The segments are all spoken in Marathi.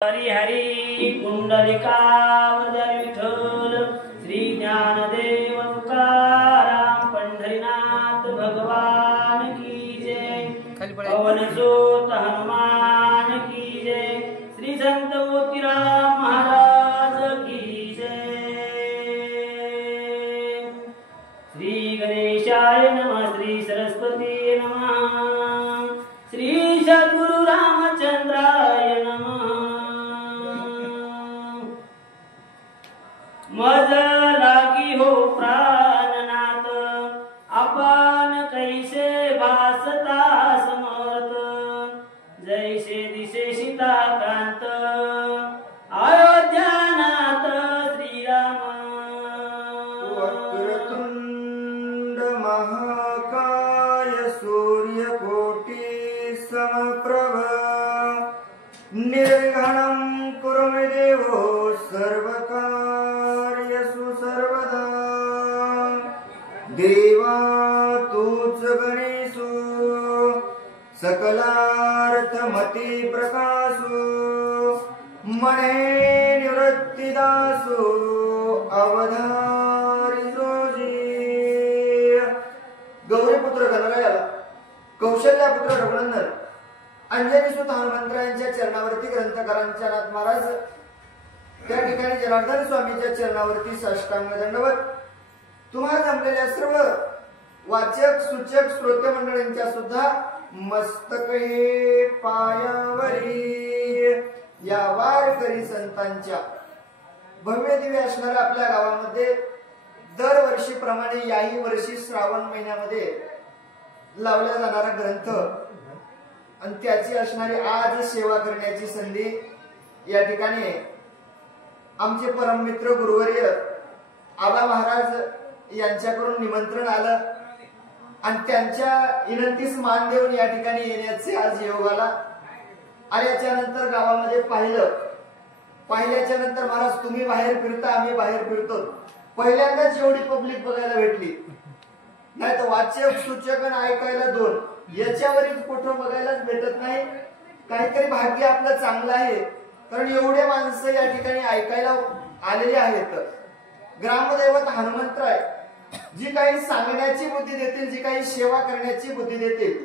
हरी हरी पुंडलिकावदर विठ्ठल श्री ज्ञानदेव तुकाराम पंढरीनाथ भगवान की जय। पवन सुत हनुमान की जय। श्री संत मोतीराम महाराज की जय। श्री गणेशाय नमः। श्री सरस्वती नमः। श्री सद्गुरु रामचंद्राय नमः। मज लागी हो प्राणनाथ आपण कैसे भासता समर्थ जैसे दिसे सीताकांत अयोध्यानाथ श्रीराम। वक्रतुंड महाकाय सूर्यकोटि समप्रभ निर्विघ्नं कुरु मे देवो सर्वकार्येषु सर्वदा। देवा तूच गणेशो सकलार्थमती प्रकाशो मने निवृत्तिदासो अवधारी जोजी। गौरीपुत्र गणरायाला कौशल्यापुत्र रघुनंदन अंजनी सुत हनुमंतरायांच्या चरणावरती ग्रंथकारांच्या नाथ महाराज त्या ठिकाणी जनार्दन स्वामींच्या चरणावरती साष्टांग दंडवत। तुम्हाला जमलेल्या सर्व वाचक सूचक श्रोते मंडळींच्या सुद्धा मस्तक हे पायावरी या वारकरी संतांच्या भव्य दिव्य असणाऱ्या आपल्या गावामध्ये दरवर्षीप्रमाणे याही वर्षी श्रावण महिन्यामध्ये लावला जाणारा ग्रंथ आणि त्याची असणारी आज सेवा करण्याची संधी या ठिकाणी आमचे परममित्र गुरुवर्य आबा महाराज यांच्याकडून निमंत्रण आलं आणि त्यांच्या विनंतीस मान देऊन या ठिकाणी येण्याचे आज योग आला। आल्याच्या नंतर गावामध्ये पाहिल्याच्या नंतर महाराज तुम्ही बाहेर फिरता आम्ही बाहेर फिरतो। पहिल्यांदाच एवढी पब्लिक बघायला भेटली नाही तर वाचक सूचक आणि ऐकायला दोन याच्यावरील कुठं बघायलाच भेटत नाही। काहीतरी भाग्य आपलं चांगलं आहे कारण एवढे माणसं या ठिकाणी ऐकायला आलेली आहेत। ग्रामदैवत हनुमंतराय जी काही सांगण्याची बुद्धी देतील जी काही सेवा करण्याची बुद्धी देतील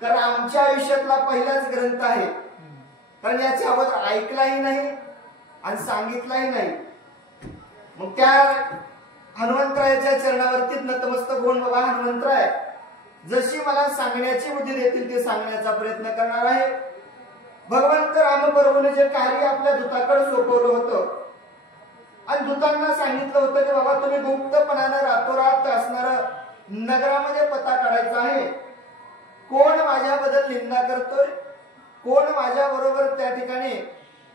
कारण आमच्या आयुष्यातला पहिलाच ग्रंथ आहे कारण याच्या अगोदर ऐकलाही नाही आणि सांगितलाही नाही। मग त्या हनुमंतरायाच्या चरणावरती नतमस्तक होऊन बाबा हनुमंतराय जशी मला सांगण्याची बुद्धी देतील ते सांगण्याचा प्रयत्न करणार आहे। भगवंत राम प्रभूने जे कार्य आपल्या दूताकडे सोपवलं होतं आणि दूतांना सांगितलं होतं की बाबा तुम्ही गुप्तपणानं रातोरात असणारा नगरामध्ये पता काढायचा आहे। कोण माझ्याबद्दल निंदा करतोय कोण माझ्या बरोबर त्या ठिकाणी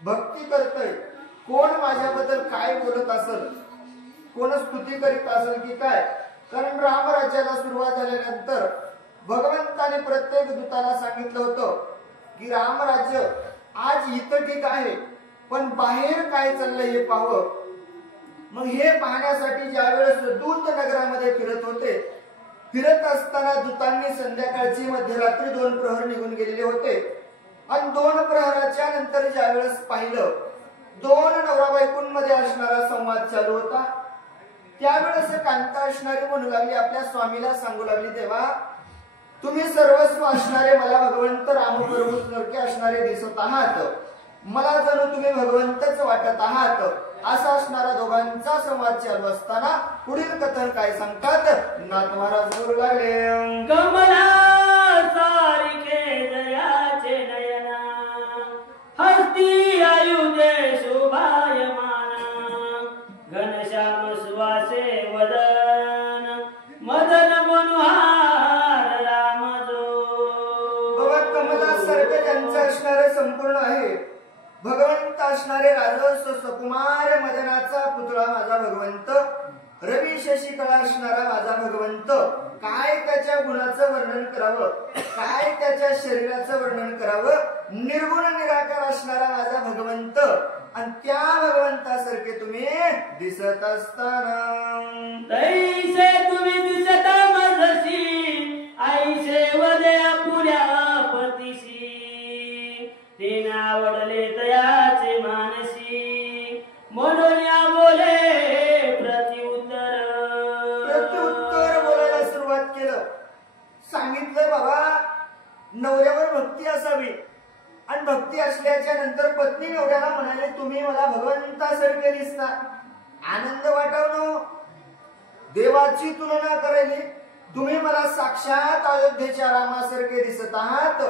भक्ती करतोय कोण माझ्याबद्दल काय बोलत असेल कोण स्तुती करीत असेल की काय कारण रामराज्याला सुरुवात झाल्यानंतर भगवंताने प्रत्येक दूताला सांगितलं होतं की रामराज्य आज इथं ठीक आहे पण बाहेर काय चाललंय हे पाहावं। मग हे पाहण्यासाठी ज्यावेळेस दूत नगरामध्ये फिरत होते फिरत असताना दूतांनी संध्याकाळची मध्यरात्री 2 प्रहर निघून गेलेले होते आणि 2 प्रहराच्या नंतर ज्यावेळेस पाहिलं 2 नवरा बायकोंमध्ये असणारा संवाद चालू होता। त्यावेळेस कांता असणारी म्हणू लागली आपल्या स्वामीला सांगू लागली देवा तुम्ही सर्वस्व असणारे मला भगवंत रामप्रभू सारखे असणारे दिसत आहात मला जणू तुम्ही भगवंतच वाटत आहात असा असणारा दोघांचा संवाद चालू असताना पुढील कथन काय सांगतात नाथ महाराज बोलू लागले कमला सारिके जयाचे नयना हस्ती आयुधे शोभायमाना घनश्याम सुवासे वदन मदन मनोहार रामजो। बाबा कमला सारखे ज्यांचे असणारे संपूर्ण आहे भगवंत असणारे राजस सुकुमार मदनाचा पुतळा माझा भगवंत रवी शशिकळा असणारा माझा भगवंत काय त्याच्या गुणाचं वर्णन करावं काय त्याच्या शरीराचं वर्णन करावं निर्गुण निराकार असणारा माझा भगवंत आणि त्या भगवंतासारखे तुम्ही दिसत असताना तैसे तुम्ही दिसत मजसी ऐसे वदे पुऱ्या पतीसी ते आवडले भेटल्याच्या नंतर पत्नी एवढ्याला म्हणाले, तुम्ही मला भगवंतासारखे दिसता. आनंद वाटवणं, देवाची तुलना करायली, तुम्ही मला साक्षात अयोध्येच्या रामासारखे दिसत आहात.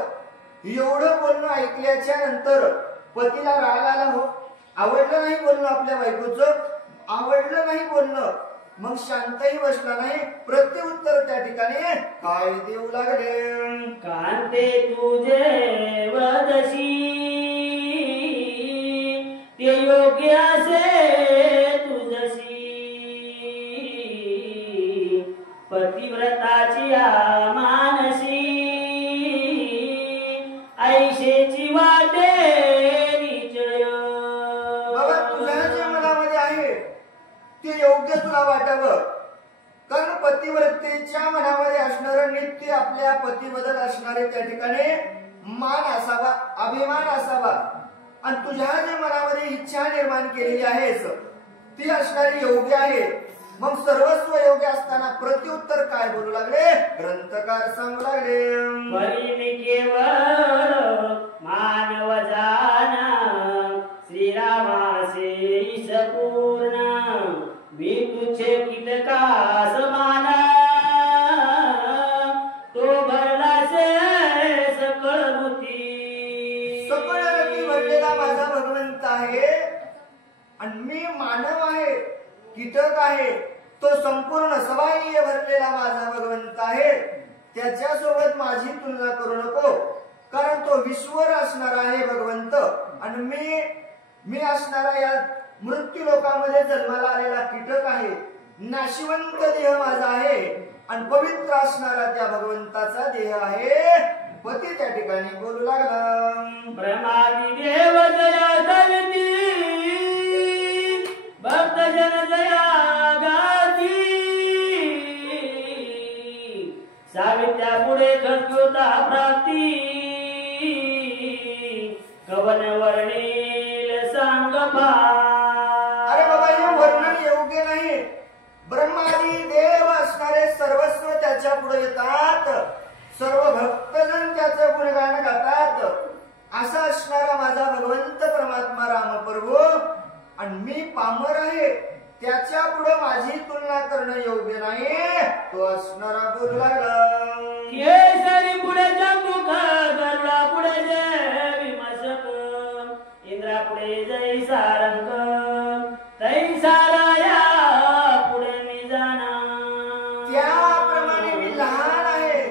एवढं बोलणं ऐकल्याच्या नंतर पतीला राग आला. हो, आवडलं नाही बोलणं आपल्या बायकोचं, आवडलं नाही बोलणं. मग शांतही बसला नाही. प्रत्युत्तर त्या ठिकाणी काय देऊ लागले, कांते तुझे वदशी ते योग्य असे तुझशी, पतिव्रताची मानसी ऐशेची वाटे निश्चय. बाबा, तुझ्या जे मनामध्ये आहे ते योग्य तुला वाटावं. कारण पतिव्रतेच्या मनामध्ये असणार नित्य आपल्या पतीबद्दल असणारे त्या ठिकाणी मान असावा, अभिमान असावा. आणि तुझ्या जे मनामध्ये इच्छा निर्माण केलेली आहेस ती असणारी योग्य आहे. मग सर्वस्व योग्य असताना प्रत्युत्तर काय बोलू लागले, ग्रंथकार सांगू लागले, बरी मी केवळ मानव जाना श्रीरामासे ईश पूर्ण, मी तुझे कीटका समाना तो भरलासे सकळ बुती. सकळ रती भरलेला माझा भगवंत आहे आणि मी मानव आहे, कीटक आहे. तो संपूर्ण सबाह्य भरलेला माझा भगवंत आहे. त्याच्यासोबत माझी तुलना करू नको. कारण तो विश्वर असणारा आहे भगवंत आणि मी असणारा या मृत्यू लोकामध्ये जन्माला आलेला कीटक आहे. नाशिवंत देह माझा आहे आणि पवित्र असणारा त्या भगवंताचा देह आहे. पती त्या ठिकाणी बोलू लागला, ब्रह्मादी देव जया दलती भक्त जन जया गाती, सावित्या पुढे घटोता प्राप्ती, कवन वर्णील सांग पा. अरे बाबा, हे वर्णन योग्य नाही. ब्रह्मादी देव असणारे सर्वस्व त्याच्या पुढे येतात, सर्व भक्तजन त्याचं गुणगान गातात. असा असणारा माझा भगवंत परमात्मा रामप्रभू आणि मी पामर आहे. त्याच्या पुढे माझी तुलना करणं योग्य नाही. तो असणारा बोलू लागला, केसरी पुढे जगमुख, गरुडा पुढे जय विमर्शक, इंद्रा पुढे जय सारंग, तैसा राया पुढे मी जाना. त्याप्रमाणे मी लहान आहे.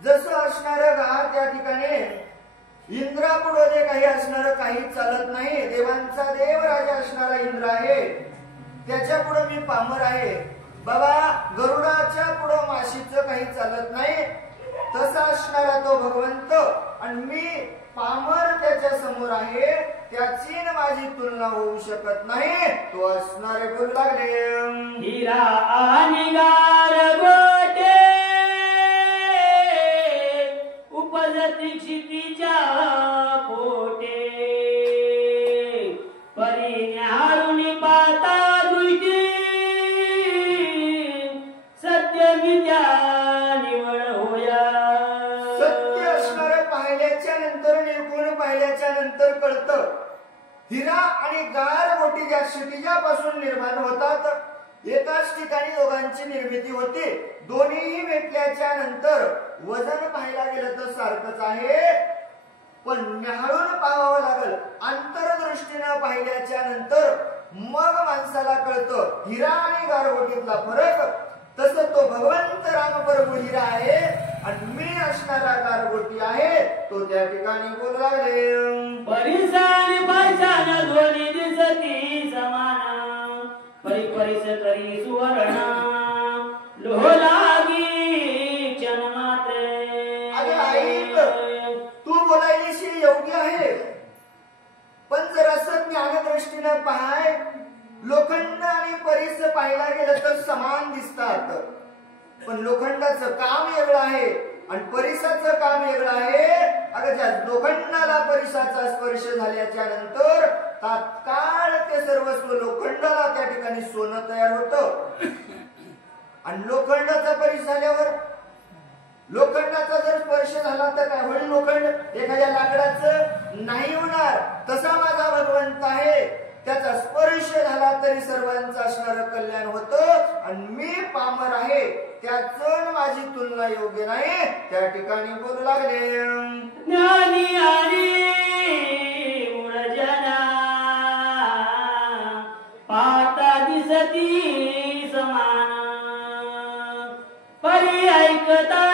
जसं असणार गा त्या ठिकाणी इंद्रापुढे जे काही असणार काही चालत नाही. देवांचा देव राजा असणारा इंद्र आहे, त्याच्या पुढे मी पामर आहे. बाबा, गरुडाच्या पुढे माशीचं काही चालत नाही. तसा असणारा तो भगवंत आणि मी पामर त्याच्या समोर आहे. त्याची माझी तुलना होऊ शकत नाही. तो असणारे बोलू लागले, हिरा आणि गारगोटे उपजती क्षितिजा पोटे, परी न्याहाळून पाहता दृष्टी, सत्य मिथ्या निवड होया. सत्य असणार पाहिल्याच्या नंतर, निर्गुण पाहिल्याच्या नंतर कळतं. हिरा आणि गार मोठी ज्या क्षितिजापासून निर्माण होतात, एकाच ठिकाणी दोघांची निर्मिती होते. दोन्हीही भेटल्याच्या नंतर वजन पाहायला गेलं तर सारखंच आहे, पण न्याहाळून पाहावं लागल. अंतरदृष्टीनं पाहिल्याच्या नंतर मग माणसाला कळतं हिरा आणि गारगोटीतला फरक. तसं तो भगवंत रामप्रभू हिरा आहे आणि मी असणारा गारगोटी आहे. तो त्या ठिकाणी बोलू लागले, परिसान पैशान दोन्ही दिसती समान, परी परिस करी सुवर्ण, लोह लागी क्षण मात्रे. अरे ऐक, तू बोलायलीशी योग्य आहे, पण जर असं ज्ञानदृष्टीनं पाहाय, लोखंड आणि परिस पाहायला गेलं तर समान दिसतात. पण लोखंडाचं काम वेगळं आहे आणि परिसाचं काम वेगळं आहे. अगं, ज्या लोखंडाला परिसाचा स्पर्श झाल्याच्या नंतर तात्काळ ते सर्वस्व लोखंडाला त्या ठिकाणी सोनं तयार होतं आणि लोखंडाचा परिस झाल्यावर लोखंडाचा जर स्पर्श झाला तर काय होईल? लोखंड एखाद्या लाकडाचं नाही होणार. तसा माझा भगवंत आहे, त्याचा स्पर्श झाला तरी सर्वांचं असणारं कल्याण होतं. आणि मी पामर आहे, त्याच माझी तुलना योग्य नाही. त्या ठिकाणी बोलू लागले, ज्ञानी आणि मूढजना पाहता दिसती समान, परी ऐकता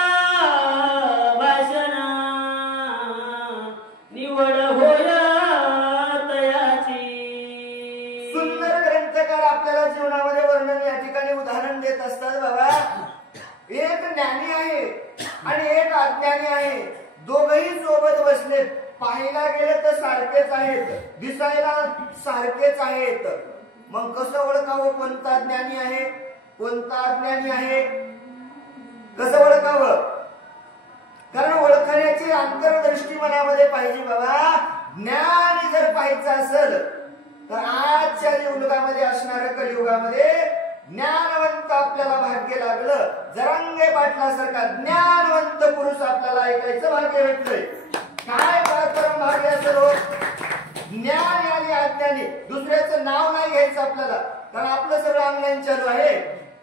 भाषण निवड होय तयाची. सुंदर ग्रंथकार आपल्याला जीवनामध्ये वर्णन या ठिकाणी उदाहरण देत असतात. बाबा, एक ज्ञानी आहे आणि एक अज्ञानी आहे, दोघही सोबत बसलेत. पाहायला गेले तर सारखेच आहेत, दिसायला सारखेच आहेत. मग कसं ओळखावं कोणता ज्ञानी आहे कोणता अज्ञानी आहे? कसं ओळखावं? कारण ओळखण्याची अंतर्दृष्टी मनामध्ये पाहिजे. बाबा, ज्ञान जर पाहायचं असेल तर आजच्या युगामध्ये असणाऱ्या कलियुगामध्ये ज्ञानवंत आपल्याला भाग्य लागलं. जरांगे पाटलासारखा ज्ञानवंत पुरुष आपल्याला ऐकायचं भाग्य भेटलंय. काय परम भाग्य असेल हो? ज्ञान आणि अज्ञानी, दुसऱ्याचं नाव नाही घ्यायचं आपल्याला, कारण आपलं सगळं ऑनलाईन चालू आहे.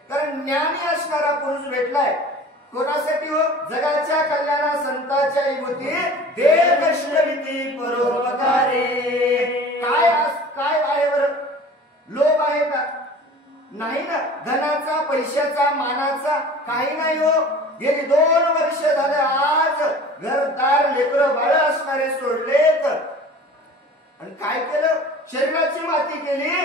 कारण ज्ञानी असणारा पुरुष भेटलाय. कोणासाठी हो? जगाच्या कल्याणा संतांच्या विभूती देव कष्टविती परोपकारे. काय आहे बरं? लोभ आहे का? नाही ना. धनाचा, पैशाचा, मानाचा काही नाही हो. गेली 2 वर्ष झाले आज घरदार लेकरं बाळ असणारे सोडलेत. आणि काय केलं? शरीराची माती केली.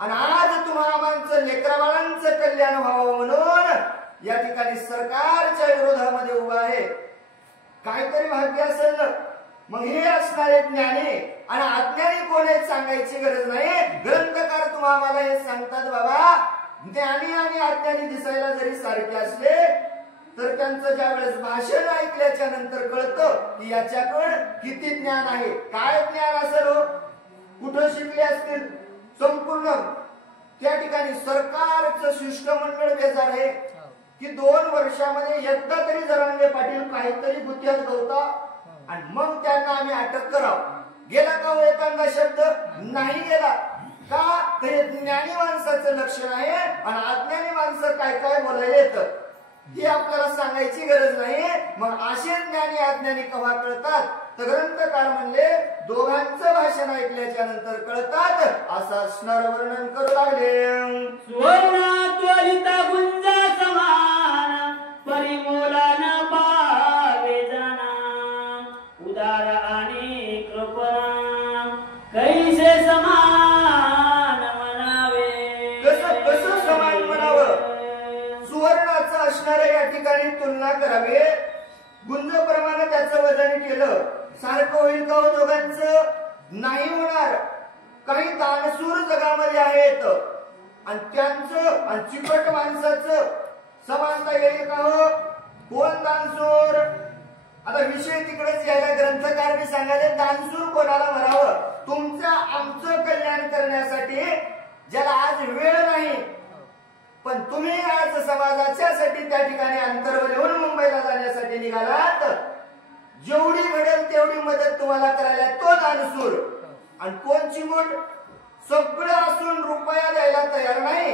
आणि आज तुम्हाला माणसं लेकरा बाळांचं कल्याण व्हावं म्हणून या ठिकाणी सरकारच्या विरोधामध्ये उभा आहे. काहीतरी भाग्य असेल ना. मग हे असणारे ज्ञानी आणि अज्ञानी कोण आहेत सांगायची गरज नाही. ग्रंथकार तुम्हाला हे सांगतात. बाबा, ज्ञानी आणि अज्ञानी दिसायला जरी सारखे असले तर त्यांचं ज्या वेळेस भाषण ऐकल्याच्या नंतर कळतं की याच्याकडे किती ज्ञान आहे. काय ज्ञान असेल हो? कुठं शिकले असतील? संपूर्ण त्या ठिकाणी सरकारचं शिष्टमंडळ बेजार आहे की 2 वर्षामध्ये एकदा तरी जरांगे पाटील काहीतरी गुत्यात गवता आणि मग त्यांना आम्ही अटक करावं. गेला का हो एखादा शब्द? नाही गेला. का? ते ज्ञानी माणसाचं लक्षण आहे. आणि अज्ञानी माणसं काय काय बोलायला येतं हे आपल्याला सांगायची गरज नाही. मग असे ज्ञानी अज्ञानी केव्हा कळतात? तर ग्रंथकार म्हणले दोघांचं भाषण ऐकल्याच्या नंतर कळतात. असं असणार वर्णन करू लागले. सुवर्ण त्वरित गुंज समान, परिमोलान पावे जाना, उदार आणि कृपा कैसे समान म्हणावे. कसं समान म्हणावं? सुवर्णाचं असणाऱ्या या ठिकाणी तुलना करावी. गुंजप्रमाणे त्याचं वजन केलं सारखं होईल का हो दोघांचं? नाही होणार. काही दानशूर जगामध्ये आहेत आणि त्यांचं आणि चिकट माणसाचं समानता येईल का हो? कोण दानशूर? आता विषय तिकडेच घ्यायला ग्रंथकारने सांगायचे दानशूर कोणाला म्हणावं? तुमचं आमचं कल्याण करण्यासाठी ज्याला आज वेळ नाही, पण तुम्ही आज समाजाच्यासाठी त्या ठिकाणी अंतर्वलीहून मुंबईला जाण्यासाठी निघालात. जेवढी घडेल तेवढी मदत तुम्हाला करायला तो दानशूर. आणि कोण चिमूट? सगळं असून रुपया द्यायला तयार नाही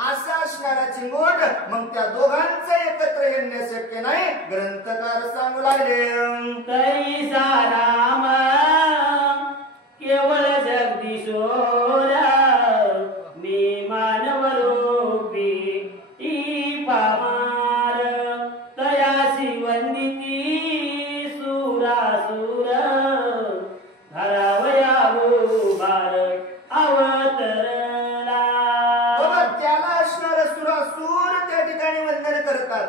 असा असणारा चिमूट. मग त्या दोघांचं एकत्र येणे शक्य नाही. ग्रंथकार सांगू लागले, तैसा राम केवळ जगदीशोरा, मी मानव रूपी ती पामार, तयासी वंदिती सुरासुर, धरावया भार अवतरला. त्याला असणारा सुरासुर त्या ठिकाणी वंदन करतात.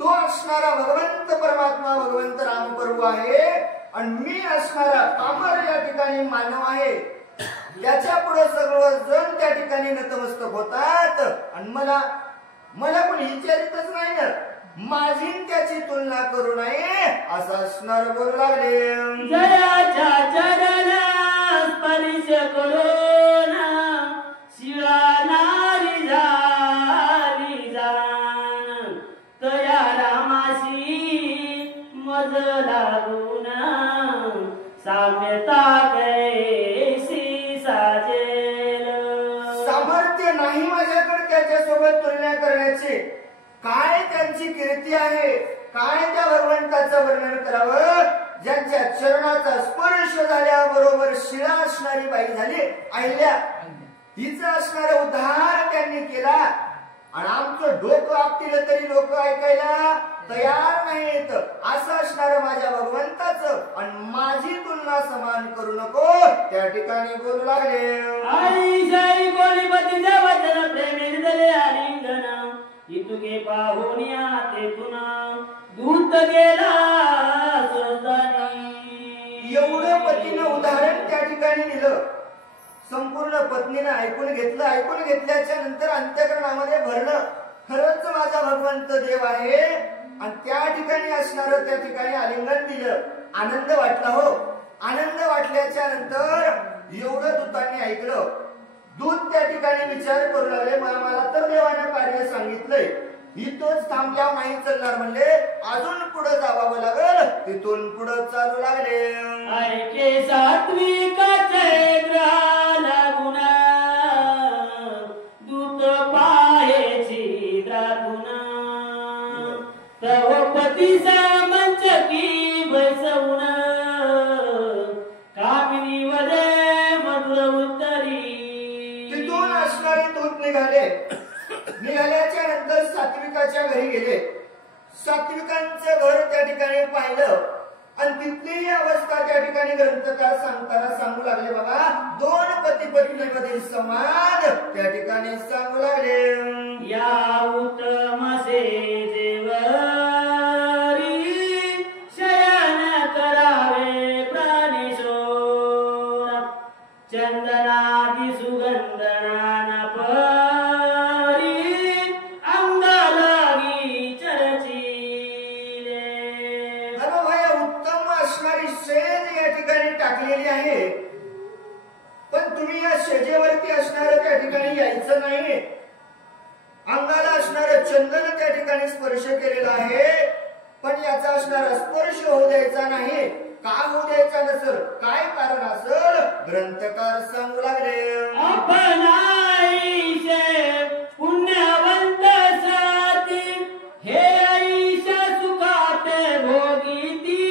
तो असणारा भगवंत परमात्मा भगवंत रामप्रभू आहे. आणि मी असणारा पामर या ठिकाणी मानव आहे. त्याच्या पुढे सगळं जण त्या ठिकाणी नतमस्तक होतात. आणि मला कोणी विचारितच नाही ना. माझी त्याची तुलना करू नये असं असणार बोलू लागले. जयाच्या चरणा स्पर्श करून शिळा नारी झाली जाण, तया रामाशी कीर्ती आहे. काय त्या भगवंताचं वर्णन करावं, ज्यांच्या चरणाचा स्पर्श झाल्याबरोबर शिळा असणारी बाई झाली अहिल्या. हिचं असणारा उद्धार त्यांनी केला. आणि आमचं डोकं आपटिलं तरी लोक ऐकायला तयार नाहीत. असं असणारं माझ्या भगवंताचं आणि माझी तुलना समान करू नको, त्या ठिकाणी बोलू लागले. आई शाई गोलीपतीच्या वचन प्रेमे दिले आलिंगन, इतुके पाहुनिया तेथून दूत गेला स्वस्तानी. एवढं पतीनं उदाहरण त्या ठिकाणी दिलं. संपूर्ण पत्नीनं ऐकून घेतलं. ऐकून घेतल्याच्या नंतर अंतःकरणामध्ये भरलं, खरंच माझा भगवंत देव आहे. आणि त्या ठिकाणी असणारं त्या ठिकाणी आलिंगन दिलं. आनंद वाटला. हो, आनंद वाटल्याच्या नंतर एवढं दूतांनी ऐकलं. दूत त्या ठिकाणी विचार करू लागले, मला तर देवानं कार्य सांगितलंय, इथंच थांबल्यावर नाही चालणार म्हणले, अजून पुढे जावं लागल. तिथून पुढे चालू लागले. ऐके सात्विकाचे ग्रहाला गुणा, दूत पाहेची द्रातुना, तव पतीचा मंचकी बैसवून, कामिनी वदे मधुर उत्तरी. तिथून असणारे दूत निघाले. निघाल्याच्या नंतर सात्विकाच्या घरी गेले. सात्विकांचं घर त्या ठिकाणी पाहिलं आणि तिथलीही अवस्था त्या ठिकाणी ग्रंथकार सांगताना सांगू लागले. बाबा, दोन पती पत्नीमधील संवाद त्या ठिकाणी सांगू लागले. या उत्तमसे देवरी शयन करावे प्राणेश्वर, चंदनादि सुगंधना परी अंगालागी चरचिले. अरे भाया, उत्तम असणारी शेज या ठिकाणी टाकलेली आहे, पण तुम्ही या शेजेवरती असणारं त्या ठिकाणी यायचं नाही. अंगाला असणारं चंदन त्या ठिकाणी स्पर्श केलेला आहे, पण याचा असणारा स्पर्श होऊ द्यायचा नाही. का होऊ द्यायचा नसेल, काय कारण असेल, ग्रंथकार सांगू लागले. आपण आईशे पुण्यवंत साती, हे आईशा सुखाते भोगीती,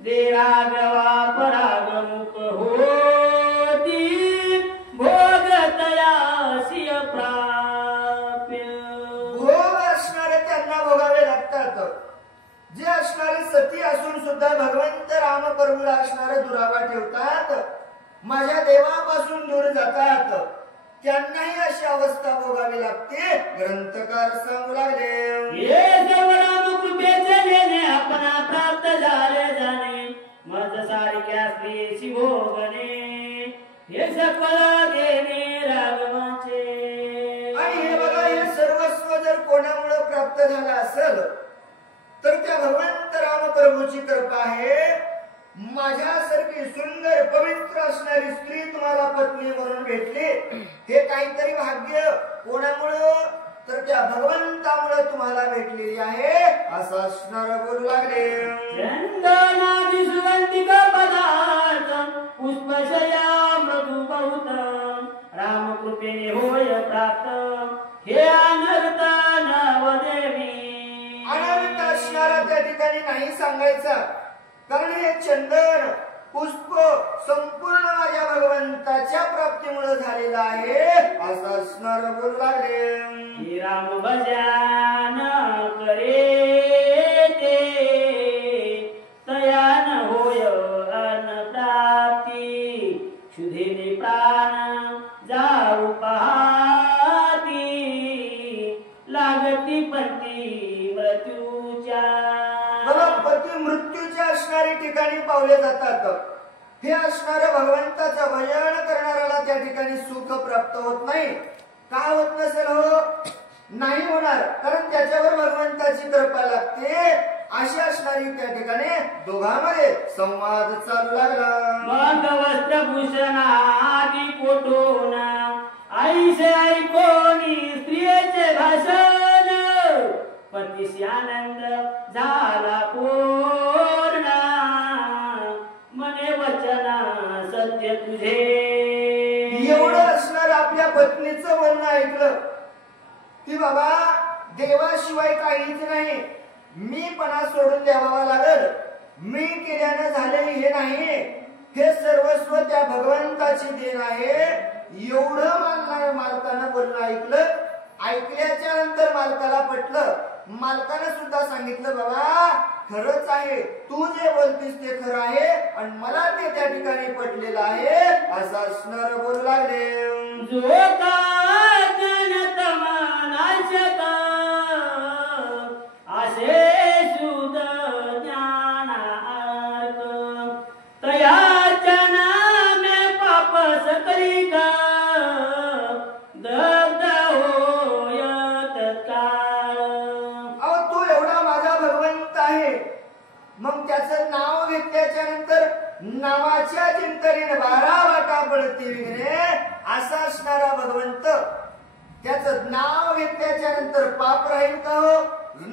दे रागवा परागमुख होती, भोगतयासी प्राप्य. भोग असणारे त्यांना भोगावे लागतात. जे असणारे सती असून सुद्धा भगवंत राम प्रभूला असणारे दुरावा ठेवतात, माझ्या देवापासून दूर जातात, त्यांनाही अशी अवस्था भोगावी लागते. ग्रंथकार सांगू लागले. हे सर्व राम कृपेचे देणे, आपणा प्राप्त झाले जाणे, मज सारख्या स्त्रीची भोगणे, हे सकल देणे राघवाचे. आणि हे बघा, हे सर्वस्व जर कोणामुळे प्राप्त झालं असेल तर त्या भगवंत राम प्रभूची कृपा आहे. माझ्यासारखी सुंदर पवित्र असणारी स्त्री तुम्हाला पत्नी म्हणून भेटली, हे काहीतरी भाग्य कोणामुळं, तर त्या भगवंतामुळे तुम्हाला भेटलेली आहे, असं असणार बोलू लागले. चंदनादि सुगंधिक पदार्थ, पुष्पशया मृदु बहुत, राम कृपेने होय प्राप्त, हे अनर्थ नवदेवी. अनर्थ असणारा त्या ठिकाणी नाही सांगायचा, कारण हे चंदन पुष्प संपूर्ण माझ्या भगवंताच्या प्राप्तीमुळे झालेलं आहे, असं असणार बोलू लागले. हे राम भजन करे ते, तयान होय अन्न प्राप्ती, क्षुधेने प्राण जाऊ पाहती, लागती पती मृत्यूच्या. मला पती मृत्यूच्या असणारी ठिकाणी पावले जातात. हे असणारं भगवंताचं भजन करणाऱ्याला त्या ठिकाणी सुख प्राप्त होत नाही. का होत नसेल? हो, नाही होणार, कारण त्याच्यावर भगवंताची कृपा लागते. अशी असणारी त्या ठिकाणी दोघांमध्ये संवाद चालू लागला. मग वस्त्रभूषणादी कोटून आईसे ऐकोनी स्त्रियेचे भाषण, पतीशी आनंद झाला पूर्ण, मने वचन सत्य तुझे. एवढं असणार आपल्या पत्नीचं म्हणणं ऐकलं की बाबा, देवाशिवाय काहीच नाही. मी पणा सोडून द्यावा लागल. मी केल्यानं झाले हे नाही. हे सर्वस्व त्या भगवंताची देण आहे. एवढं मालकानं बोलणं ऐकलं. ऐकल्याच्या नंतर मालकाला पटलं. मालकानं सुद्धा सांगितलं बाबा खरंच आहे, तू जे बोलतीस ते खरं आहे आणि मला ते त्या ठिकाणी पटलेलं आहे असं असणार बोलू लागले. जो का जनत मनाशका असे शुद्ध ज्ञानार्क तयाच्या नामे पाप सकली का दग्ध होय तत्काळ. अहो तो एवढा माझा भगवंत आहे. मग त्याचं नाव घेतल्याच्या नंतर नावाच्या चिंतनेने 12 वाटा पडते विघ्ने असा असणारा भगवंत. त्याचं नाव घेतल्याच्या नंतर पाप राहील का हो?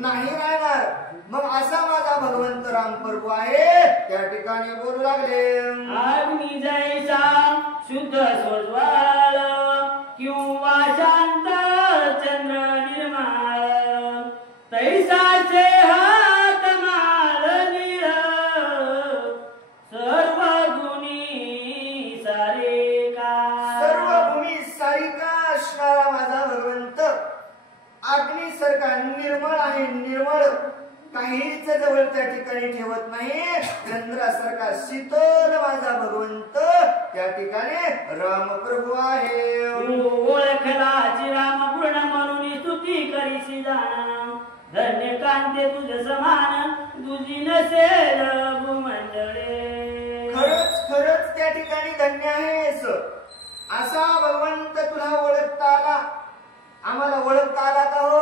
नाही राहणार. मग असा माझा भगवंत रामप्रभू आहे. त्या ठिकाणी बोलू लागले. अग्नी जैसा शुद्ध सोज्वाल किंवा शांत चंद्र निर्माळ तैसाचे हात माल निळ सर्व गुणी सारे का. सर्व भूमी सारिका असणारा माझा भगवंत अग्नीसारखा निर्मळ आहे. निर्मळ काहीच जवळ त्या ठिकाणी ठेवत नाही. चंद्रासारखा शीतल माझा भगवंत त्या ठिकाणी रामप्रभू आहे. ओळखलाची राम पूर्ण म्हणून स्तुती करीशी जाण धन्य कांते तुझ समान तुझी नसेल भूमंडळे. खरंच खरंच त्या ठिकाणी धन्य आहेस. असा भगवंत तुला ओळखता आला. आम्हाला ओळखता आला का हो?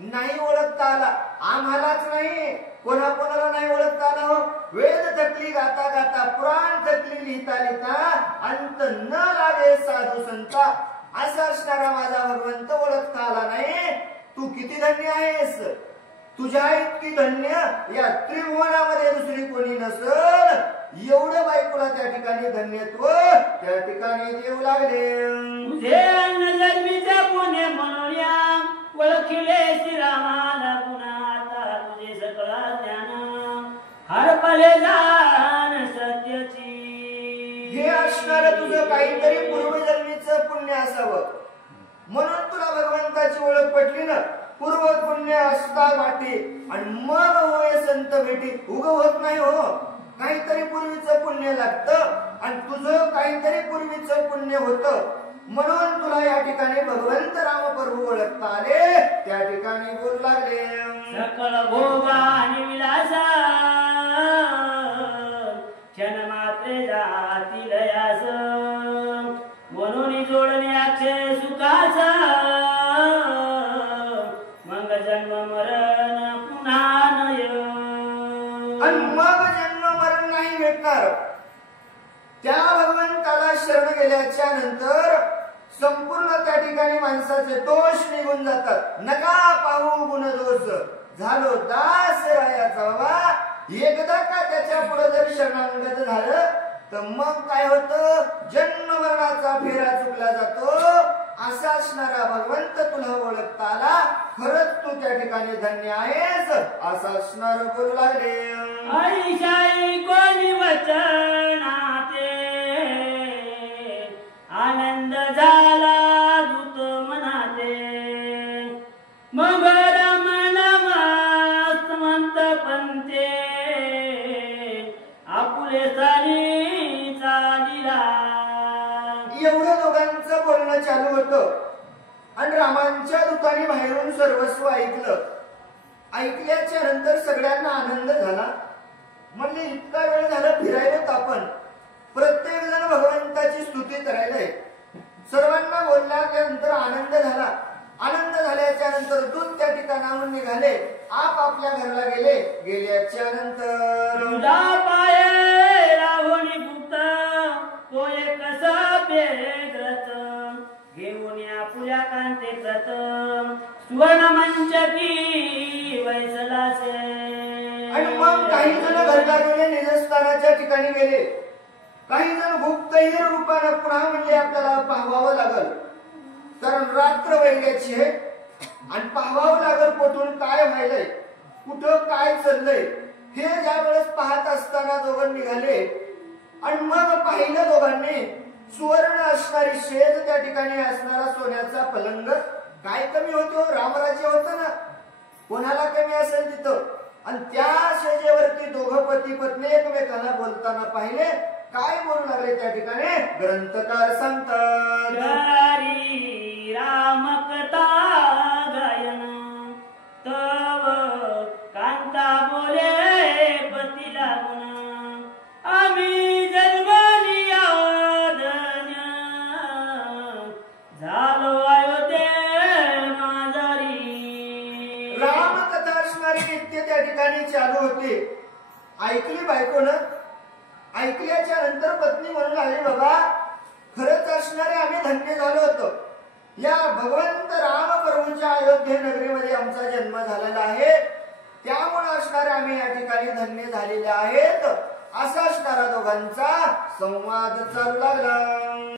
नाही ओळखता आला. आम्हालाच नाही कोणाकोणाला नाही ओळखता आला हो. वेद थकली गाता गाता पुराण थकली लिहिता लिहिता अंत न लागे साधू संता असा असणारा माझा भगवंत ओळखता आला नाही. तू किती धन्य आहेस. तुझ्या इतकी धन्य या त्रिभुवनामध्ये दुसरी कोणी नसल. एवढं बायकोला त्या ठिकाणी धन्यत्व त्या ठिकाणी देऊ लागले. तुझे अन्न जन्मीचे पुण्य म्हणून या ओळखिले श्रीरामाला पुन्हा आता तुझे सकळ ज्ञान हरपले जाण सत्याची. हे असणार तुझं काहीतरी पूर्वजन्मीचं पुण्य असावं म्हणून तुला भगवंताची ओळख पटली ना. पूर्व पुण्य असता वाटे आणि मग होय संत भेटी. उग होत नाही हो. काहीतरी पूर्वीचं पुण्य लागतं आणि तुझं काहीतरी पूर्वीचं पुण्य होतं म्हणून तुला या ठिकाणी भगवंत रामप्रभू ओळखता आले. त्या ठिकाणी बोलू लागले. सकळ भोगा आणि विलासा क्षण मात्रे जातील यास म्हणून जोडणे अक्षय सुखाचा मग जन्म मरण पुन्हा नय. आणि मग जन्म मरण नाही भेटणार. त्या भगवंताला शरण गेल्याच्या नंतर संपूर्ण त्या ठिकाणी माणसाचे दोष निघून जातात. नका पाहू गुण दोष झालो दास रायाचा बाबा. एकदा का त्याच्या पुढे जर शरणागत झालं तर मग काय होतं? जन्म मरणाचा फेरा चुकला जातो. असा असणारा भगवंत तुला ओळखता आला. खरंच तू त्या ठिकाणी धन्य आहेस असं असणार बोलू लागले. आईशाई कोणी वचनाते आनंद झाला दूत मनाते मग रमण मस्त पंते आपुले सारी चालिला. एवढं दोघांचं बोलणं चालू होतं आणि रामांच्या दूताने बाहेरून सर्वस्व ऐकलं. ऐकल्याच्या नंतर सगळ्यांना आनंद झाला. म्हणजे इतका वेळ झाला फिरायलोत आपण. प्रत्येक जण भगवंताची स्तुती करायलाय. सर्वांना बोलल्यानंतर आनंद झाला. आनंद झाल्याच्या नंतर दूत त्या ठिकाणाहून निघाले. आपापल्या घरला गेले. गेल्याच्या नंतर तुझा पाये राहुनी गुप्त तो एक बेग्रत घेऊन या पुल्या कांते प्रत सुवर्ण मंच की वैसलासे. आणि मग काही जण घरला गेले. निजस्थानाच्या ठिकाणी गेले. काही जण गुप्तहीर रूपानं पुन्हा म्हणजे आपल्याला पाहावं लागल कारण रात्र वैल्याची आहे. आणि पाहावं लागल कुठून काय व्हायलंय, कुठं काय चाललंय हे ज्या वेळेस पाहत असताना दोघं निघाले आणि मग पाहिलं दोघांनी सुवर्ण असणारी शेज, त्या ठिकाणी असणारा सोन्याचा पलंग. काय कमी होतो, रामराज्य होतं ना, कोणाला कमी असेल तिथं. आणि त्या शेजेवरती दोघं पती पत्नी एकमेकांना बोलताना पाहिले. काय बोलू लागले त्या ठिकाणी ग्रंथकार सांगतात, रामकथा गायन तव कांता बोले पती लागून, आम्ही जन्मलिया धन्य झालो अयोध्ये माझारी. रामकथा असणारी नित्य त्या ठिकाणी चालू होती. ऐकली बायकोनं. ऐकल्याच्या नंतर पत्नी म्हणू लागली, बाबा खरंच असणारे आम्ही धन्य झालो होतो. या भगवंत राम प्रभूंच्या अयोध्ये नगरीमध्ये आमचा जन्म झालेला आहे, त्यामुळे असणारे आम्ही या ठिकाणी धन्य झालेले आहेत. असा असणारा दोघांचा संवाद चालू लागला.